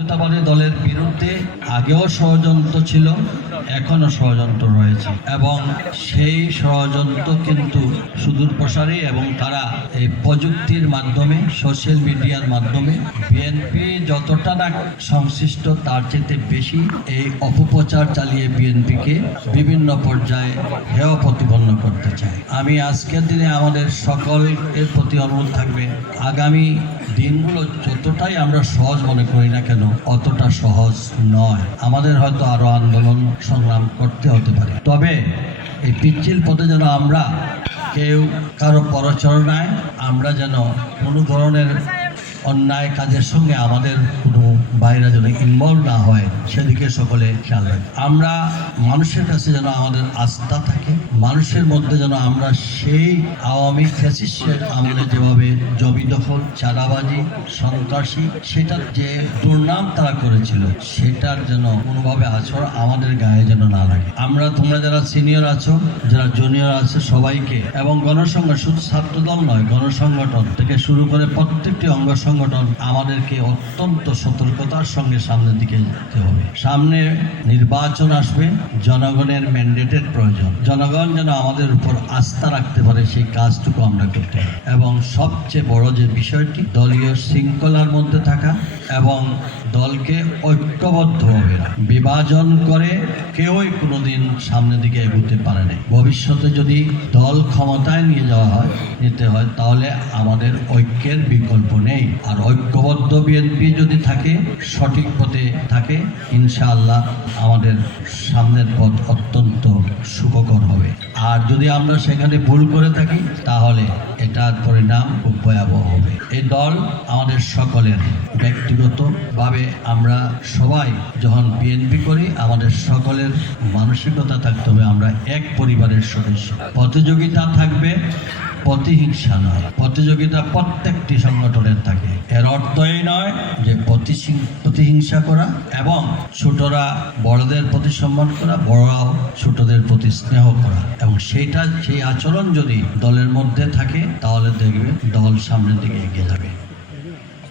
জাতীয়তাবাদী দলের বিরুদ্ধে আগেও ষড়যন্ত্র ছিল এখনও ষড়যন্ত্র রয়েছে এবং সেই ষড়যন্ত্র কিন্তু সুদূর প্রসারী এবং তারা এই প্রযুক্তির মাধ্যমে, সোশ্যাল মিডিয়ার মাধ্যমে বিএনপি যতটা না সংশ্লিষ্ট, তার চেয়ে বেশি এই অপপ্রচার চালিয়ে বিএনপিকে বিভিন্ন পর্যায়ে হেয় প্রতিপন্ন করতে চায়। আমি আজকের দিনে আমাদের সকলের প্রতি অনুরোধ থাকবে, আগামী দিনগুলো যতটাই আমরা সহজ মনে করি না কেন, অতটা সহজ নয়। আমাদের হয়তো আরও আন্দোলন সংগ্রাম করতে হতে পারে। তবে এই পিচ্ছিল পথে যেন আমরা কেউ কারও পরচরণায়, আমরা যেন কোনো ধরনের অন্যায় কাজের সঙ্গে আমাদের কোনো বাইরে যেন ইনভলভ না হয়, সেদিকে সকলে খেয়াল রাখি। আমরা মানুষের কাছে যেন আমাদের আস্থা থাকে, মানুষের মধ্যে যেন আমরা সেই আওয়ামী ফ্যাসিস্টের আমলে যেভাবে জমি দখল, চাঁদাবাজি, সন্ত্রাসী, সেটার যে দুর্নাম তারা করেছিল, সেটার যেন কোনোভাবে আচরণ আমাদের গায়ে যেন না লাগে। আমরা তোমরা যারা সিনিয়র আছো, যারা জুনিয়র আছে সবাইকে, এবং গণসংগঠন শুধু ছাত্রদল নয়, গণসংগঠন থেকে শুরু করে প্রত্যেকটি অঙ্গ সংগঠন আমাদেরকে অত্যন্ত সতর্কতার সঙ্গে সামনের দিকে যেতে হবে। সামনে নির্বাচন আসবে, জনগণের ম্যান্ডেটের প্রয়োজন। জনগণ যেন আমাদের উপর আস্থা রাখতে পারে সেই কাজটুকু আমরা করতে এবং সবচেয়ে বড় যে বিষয়টি, দলীয় শৃঙ্খলার মধ্যে থাকা এবং দলকে ঐক্যবদ্ধভাবে রাখা। বিভাজন করে কেউই কোনোদিন সামনের দিকে এগোতে পারে নাই ভবিষ্যতে যদি দল ক্ষমতায় নিয়ে যাওয়া হয়, নিতে হয়, তাহলে আমাদের ঐক্যের বিকল্প নেই। আর ঐক্যবদ্ধ বিএনপি যদি থাকে, সঠিক পথে থাকে, ইনশাআল্লাহ আমাদের সামনের পথ অত্যন্ত সুখকর হবে। আর যদি আমরা সেখানে ভুল করে থাকি, তাহলে এটার পরিণাম খুব ভয়াবহ হবে। এই দল আমাদের সকলের ব্যক্তিগতভাবে আমরা সবাই যখন বিএনপি করি, আমাদের সকলের মানসিকতা থাকতে হবে, আমরা এক পরিবারের সদস্য। প্রতিযোগিতা থাকবে, প্রতিহিংসা নয়। প্রতিযোগিতা প্রত্যেকটি সংগঠনের থাকে। এর অর্থ এই নয় যে প্রতিসিং- প্রতিহিংসা করা এবং ছোটরা বড়দের প্রতি সম্মান করা, বড়রাও ছোটদের প্রতি স্নেহ করা। এবং সেইটা, সেই আচরণ যদি দলের মধ্যে থাকে, তাহলে দেখবে দল সামনের দিকে এগিয়ে যাবে।